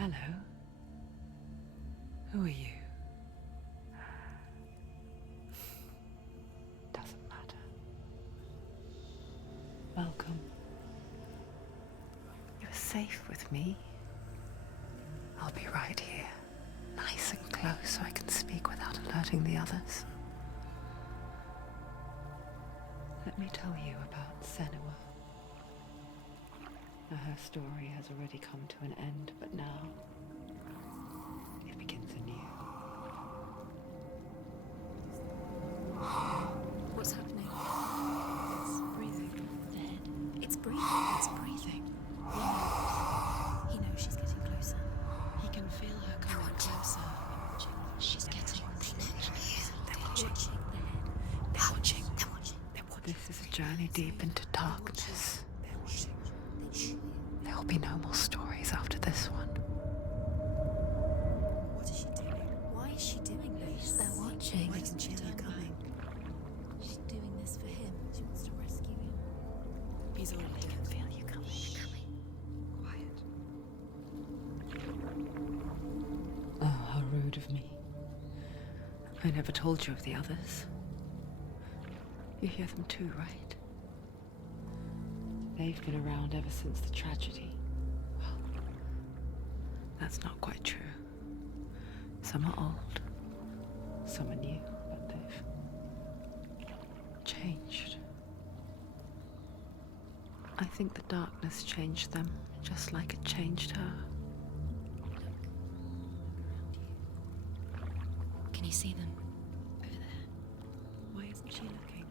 Hello. Who are you? Doesn't matter. Welcome. You're safe with me. I'll be right here, nice and close so I can speak without alerting the others. Let me tell you about Senua. Now, her story has already come to an end, but now it begins anew. What's happening? It's breathing. Dead. It's breathing. It's breathing. He knows she's getting closer. He can feel her coming closer. She's getting closer. They're watching. They're watching. They're watching. They're watching. This is a journey deep into darkness. There will be no more stories after this one. What is she doing? Why is she doing this? They're watching. Why doesn't she know coming? She's doing this for him. She wants to rescue him. He's already I can feel you coming. Quiet. Oh, how rude of me. I never told you of the others. You hear them too, right? They've been around ever since the tragedy. Well, that's not quite true. Some are old, some are new, but they've changed. I think the darkness changed them, just like it changed her. Can you see them? Over there. Why isn't she looking?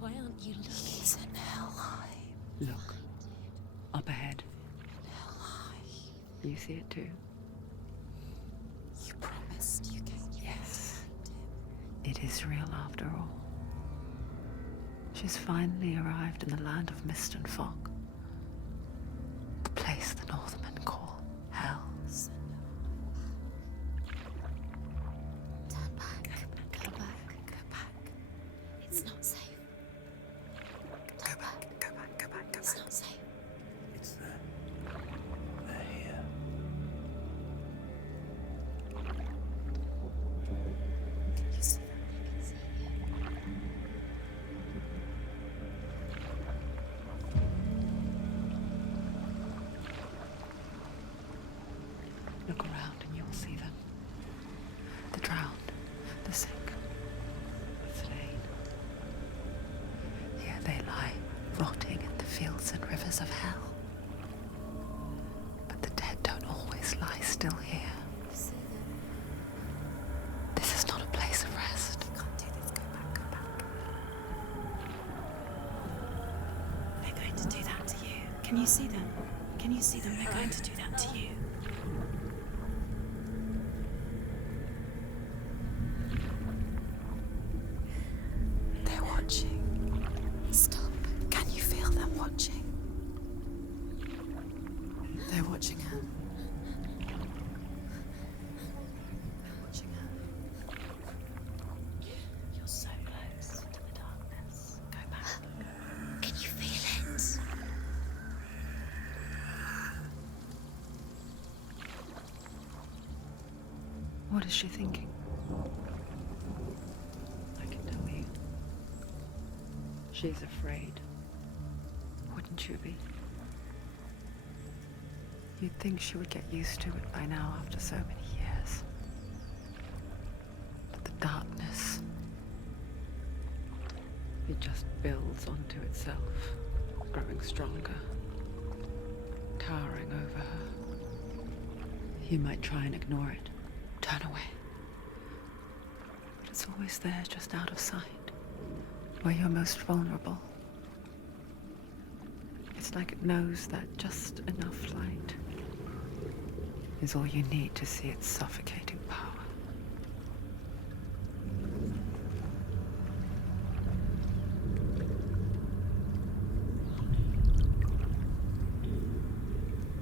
Why aren't you looking? He's in Helheim. Look, up ahead. Helheim. You see it too? You promised you came. Yes. It is real after all. She's finally arrived in the land of mist and fog. The place the Northmen call Hell. Turn back. Go back. Go back. It's not safe. Go back. Go back. Go back. Go It's back. not safe. It's them. They're here. You see them? Look around and you'll see them. The drowned, the sick, the slain. Here they lie, rotting in the fields and rivers of hell. But the dead don't always lie still here. See them. This is not a place of rest. You can't do this. Go back. Go back. They're going to do that to you. Can you see them? Can you see them? They're going to do that to you. They're watching. Stop. Can you feel them watching? They're watching her. They're watching her. You're so close to the darkness. Go back. Can you feel it? What is she thinking? I can tell you. She's afraid. Wouldn't you be? You'd think she would get used to it by now after so many years. But the darkness, it just builds onto itself, growing stronger, towering over her. You might try and ignore it, turn away. But it's always there, just out of sight, where you're most vulnerable. It's like it knows that just enough light is all you need to see its suffocating power.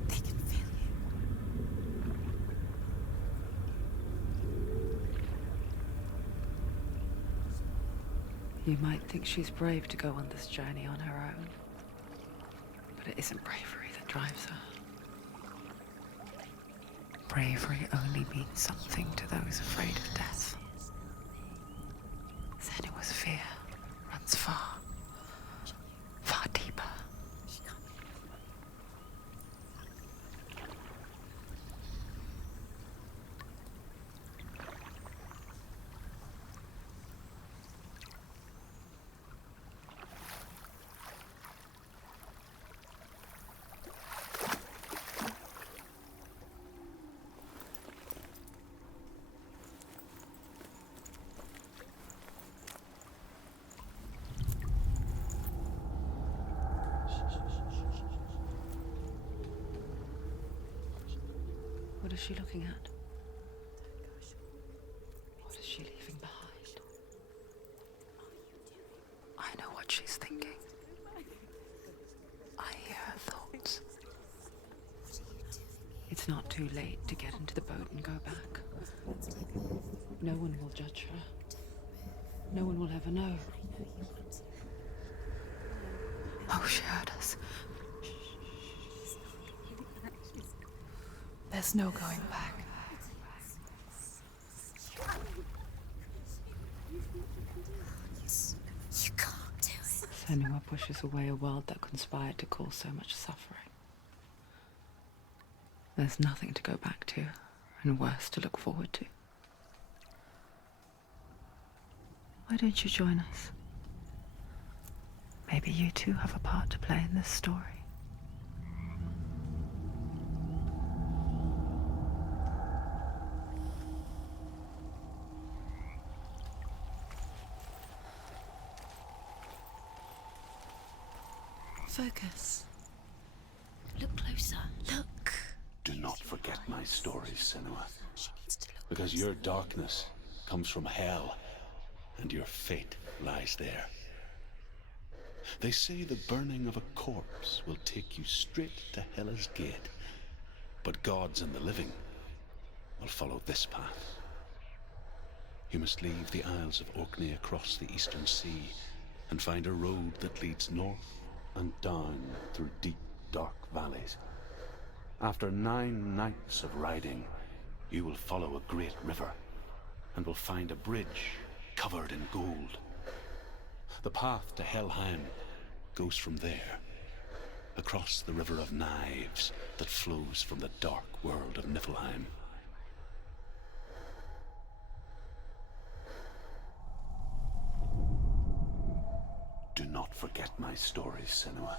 They can feel you. You might think she's brave to go on this journey on her own, but it isn't bravery that drives her. bravery only means something to those afraid of death. Senua's fear runs far, far deeper. What is she looking at? What is she leaving behind? I know what she's thinking. I hear her thoughts. It's not too late to get into the boat and go back. No one will judge her. No one will ever know. Oh, she heard us. There's no going back. You can't do it. Senua pushes away a world that conspired to cause so much suffering. There's nothing to go back to, and worse to look forward to. Why don't you join us? Maybe you too have a part to play in this story. Focus. Look closer. Look. Do not forget my stories, Senua. She needs to look Because closer. your darkness comes from hell, and your fate lies there. They say the burning of a corpse will take you straight to Hela's gate, but gods and the living will follow this path. You must leave the Isles of Orkney across the eastern sea and find a road that leads north and down through deep, dark valleys. After 9 nights of riding, you will follow a great river and will find a bridge covered in gold. The path to Helheim goes from there, across the river of knives that flows from the dark world of Niflheim. Do not forget my stories, Senua,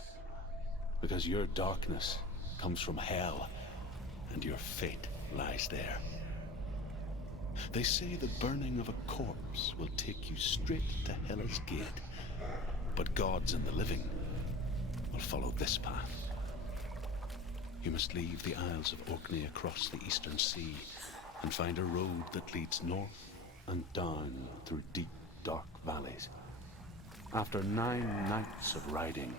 because your darkness comes from hell, and your fate lies there. They say the burning of a corpse will take you straight to Hela's gate, but gods and the living will follow this path. You must leave the Isles of Orkney across the eastern sea and find a road that leads north and down through deep, dark valleys. After 9 nights of riding,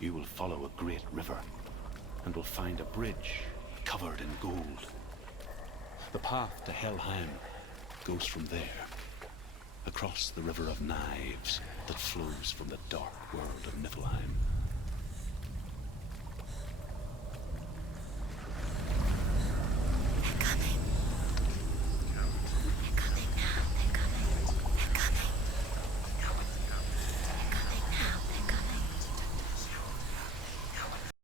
you will follow a great river and will find a bridge covered in gold. The path to Helheim goes from there, across the river of knives that flows from the dark world of Niflheim.